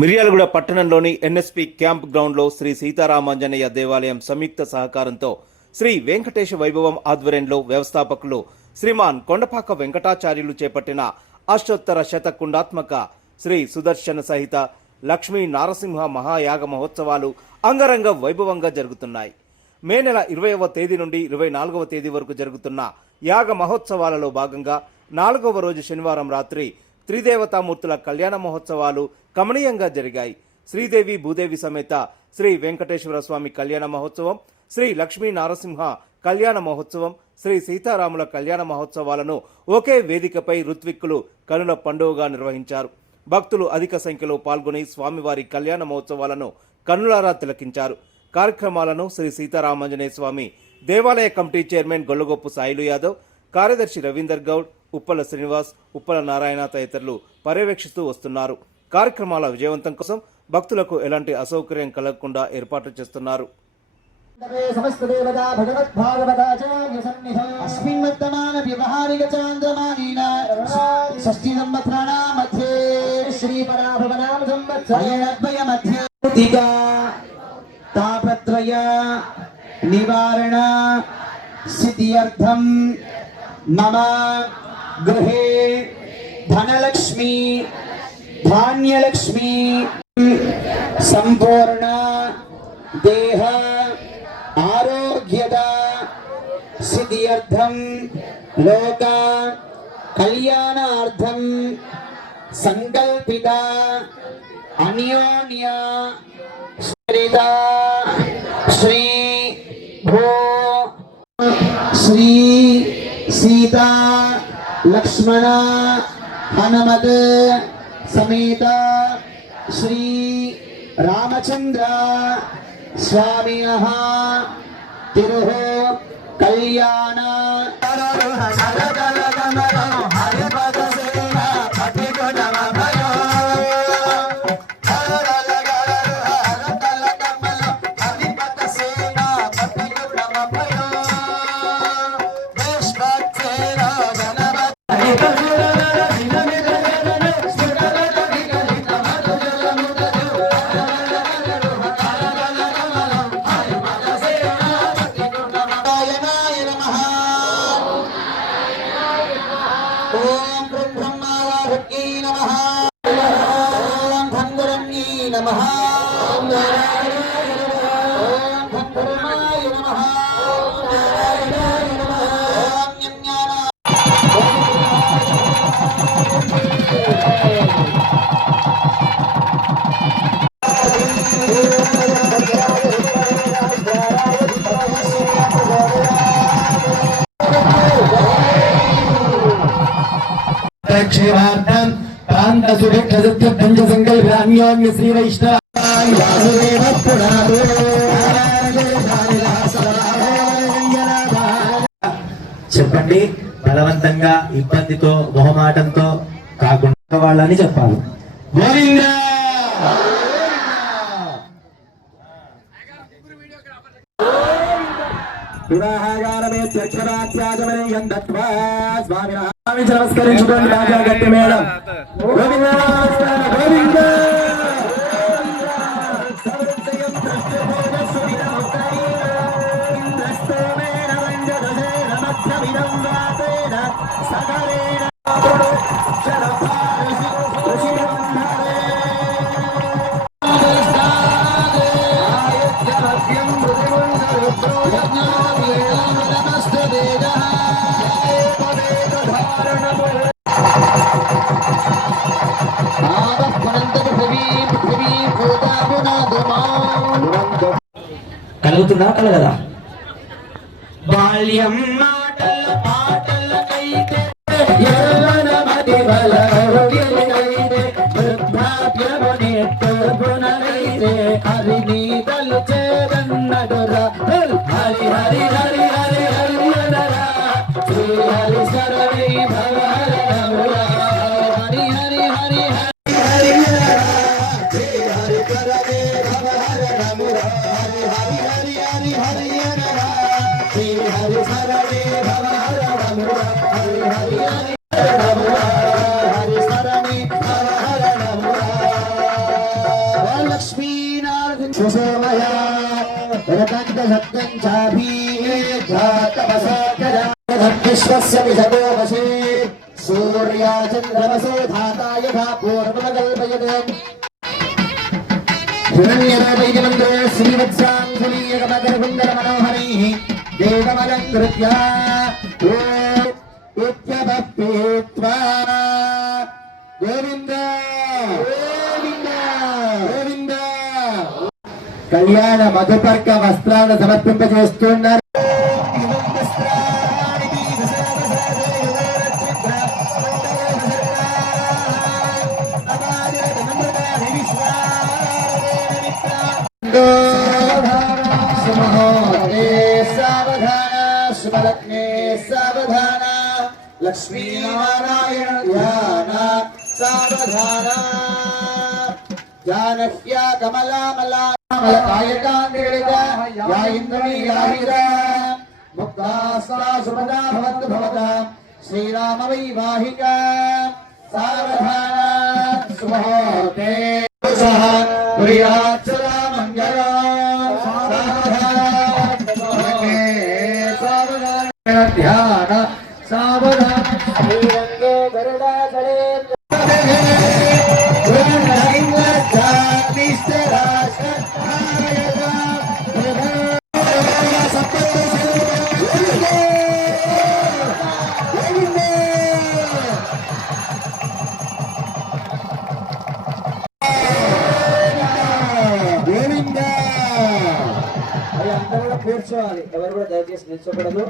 మిర్యాలగూడ పట్టణంలోని NSP camp గ్రౌండ్లో శ్రీ సీతారామాంజనేయ దేవాలయం సంయుక్త సహకారంతో శ్రీ వెంకటేశ వైభవం ఆధ్వర్యంలో వ్యవస్థాపకులు శ్రీమాన్ కొండపాక వెంకటాచార్యులు చేపట్టిన అష్టోత్తర శతకుండాత్మక శ్రీ సుదర్శన సహిత లక్ష్మీ నారసింహ మహాయాగ మహోత్సవాలు అంగరంగ వైభవంగా జరుగుతున్నాయి. మే నెల 20వ తేదీ నుండి 24వ తేదీ వరకు జరుగుతున్న యాగ మహోత్సవాలలో భాగంగా 4వ రోజు శనివారం రాత్రి త్రిదేవతామూర్తుల కళ్యాణ మహోత్సవాలు కమనీయంగా జరిగాయి. శ్రీదేవి భూదేవి సమేత శ్రీ వెంకటేశ్వర స్వామి కళ్యాణ మహోత్సవం, శ్రీ లక్ష్మీ నారసింహ కళ్యాణ మహోత్సవం, శ్రీ సీతారాముల కళ్యాణ మహోత్సవాలను ఒకే వేదికపై ఋత్విక్కులు కనుల పండుగగా నిర్వహించారు. భక్తులు అధిక సంఖ్యలో పాల్గొని స్వామివారి కళ్యాణ మహోత్సవాలను కన్నులారా తిలకించారు. కార్యక్రమాలను శ్రీ సీతారామాంజనేయ స్వామి దేవాలయ కమిటీ చైర్మన్ గొల్లగొప్పు సాయిలు యాదవ్, కార్యదర్శి రవీందర్ గౌడ్, ఉప్పల శ్రీనివాస్, ఉప్పల నారాయణ తదితరులు పర్యవేక్షిస్తూ వస్తున్నారు. కార్యక్రమాల విజయవంతం కోసం భక్తులకు ఎలాంటి అసౌకర్యం కలగకుండా ఏర్పాట్లు చేస్తున్నారు. తాపత్రయ నివారణ సిద్ధ్యర్థం మమ గృహే ధనలక్ష్మి ధాన్యలక్ష్మి సంపూర్ణ దేహ ఆరోగ్యద సిద్ధ్యర్థం లోక కళ్యాణార్థం సంకల్పిత అన్యోన్య శ్రీ భూ శ్రీ సీతా లక్ష్మణ హనుమత్ సమేత శ్రీ రామచంద్ర స్వామినః తిరుః కళ్యాణ క్షేమార్థం కాంత సుభిక్ష పంచసంకల్ప్యాన్యోన్య శ్రీ వైష్ణవ చెప్పండి. బలవంతంగా ఇబ్బందితో మొహమాటంతో కాకుండా వాళ్ళని చెప్పాలి. గోవింద నమస్కరించుకోండి. రాజా గట్టి మేడం గోవింద గోవింద కలుగుతుందా కలగదా? బాల్యం మాటల పాటలకైతే హరి నీతలు చేరన్నడురా హరి హరి హరి హరి హరి శ్రీ హరి సరవి భవ హరి హరి హరి హరి सत्यं चाभीर्घातमसोऽखिलस्य विशतो वशे सूर्या चन्द्रमसो धाता यथा पूर्वमकल्पयते हिरण्यरूपैकमन्त्रे श्रीवत्साङ्गुलीयकमकरकुण्डलमनोहरैः देवमलङ्कृत्य इत्यपीत्वा गोविन्द गोविन्द गोविन्द కళ్యాణ మధుపర్క వస్త్రాలను సమర్పింపజేస్తున్నారు. సావధాన లక్ష్మీ నారాయణ ధ్యాన సావధాన జానహ్యా కమలామలా కాయకాంతిగళిత యా ఇంద్రమీ యాహిర ముక్తాస్తా సుభదా భవతు భవత శ్రీరామ వైవాహిక సావధాన సుముహూర్తే సహ ప్రియాచల మంగళ సావధాన ధ్యాన సావధాన శ్రీరంగే గరుడాచలే కూర్చోవాలి. ఎవరు కూడా దయచేసి నిల్చోకూడదు.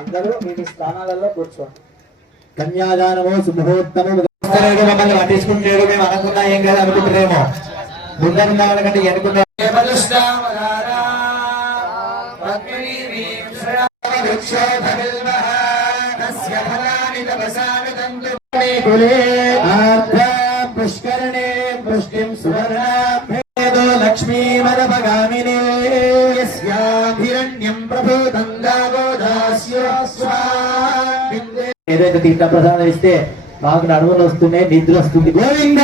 అందరూ మీ స్థానాలలో కూర్చోండి. కన్యాదానము శుభముహూర్తము మమ్మల్ని పట్టించుకుంటారు. మేము అనుకున్నా ఏం కాదు అనుకుంటున్నామో ముందన్న వాళ్ళకంటే ఎనుకున్నా పుష్కరణే పుష్టిం సువర్ణ లక్ష్మీ వరభగామినే యస్యాభిరణ్యం ప్రభూతం ఏదైతే తీర్థ ప్రసాదం ఇస్తే మాకు నడుములు వస్తున్నాయి, నిద్ర వస్తుంది. గోవింద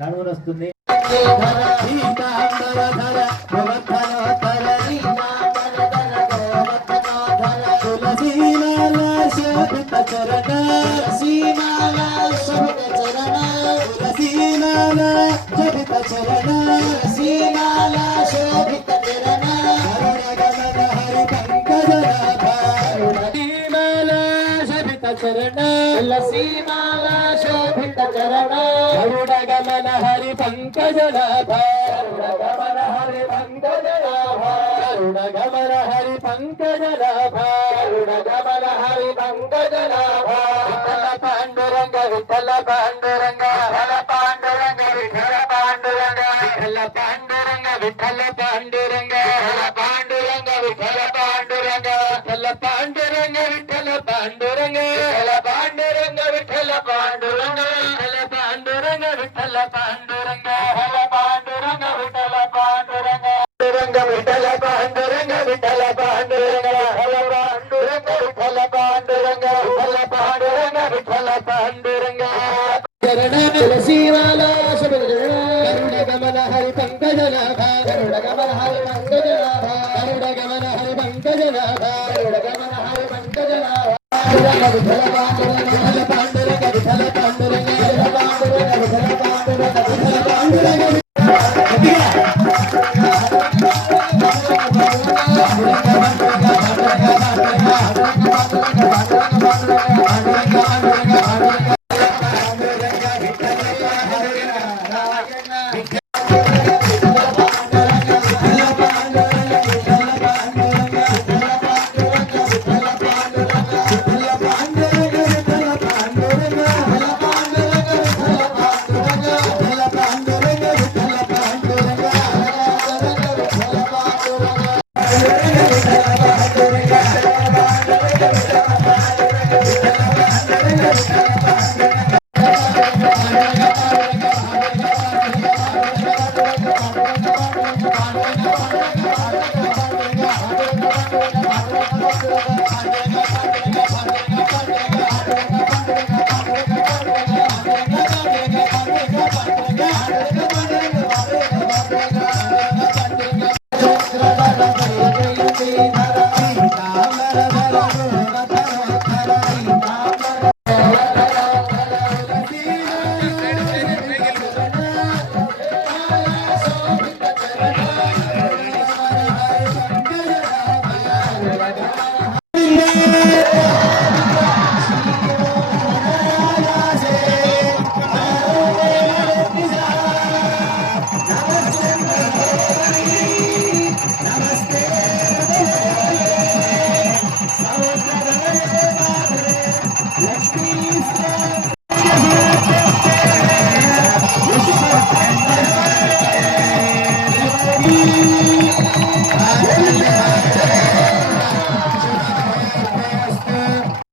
నడుములు వస్తుంది. చరణ లసీమాల శోభిత చరణ గరుడ గమన హరి పంకజ లాభ గమన హరి పంకజ లాభ గరుడ గమన హరి పంకజ లాభ గరుడ గమన హరి పంకజ లాభ విఠల పాండురంగ విఠల పాండురంగ హర పాండురంగ విఠల పాండురంగ విఠల పాండురంగ విఠల పాండురంగ హర పాండురంగ విఠల పాండురంగ విఠల పాండురంగ విఠల పాండురంగ పాండురంగ విఠల పాండురంగ విఠల పాండురంగ విఠల పాండురంగ హల పాండురంగ విఠల పాండురంగ పాండురంగ విఠల పాండురంగ విఠల పాండురంగ హల పాండురంగ విఠల పాండురంగ హల పాండురంగ విఠల పాండురంగ చరణ తులసీమాల గరుడ గమన హరి పంకజ లాభ గరుడ గమన హరి పంకజ లాభ గరుడ గమన హరి పంకజ లాభ గరుడ గమన హరి పంకజ లాభ విఠల పాండురంగ హల పాండురంగ విఠల పాండురంగ హల పాండురంగ విఠల పాండురంగ విఠల పాండురంగ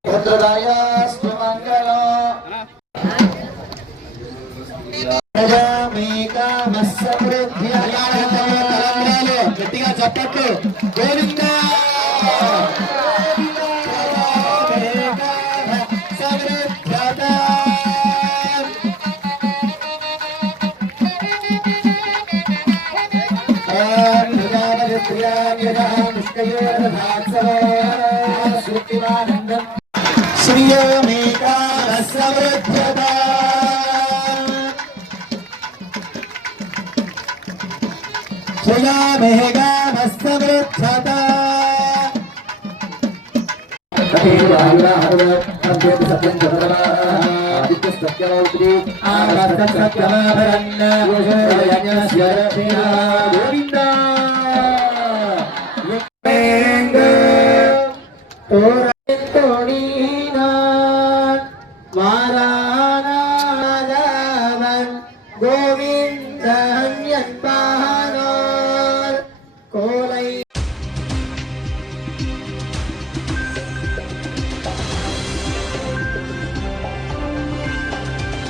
భద్రదాయాస్తు మంగళం గట్టిగా చెప్పట్టు గోవిందా శ్రీయమేకా సమృద్ధత శ్రీయమేకా సమృద్ధత గోవింద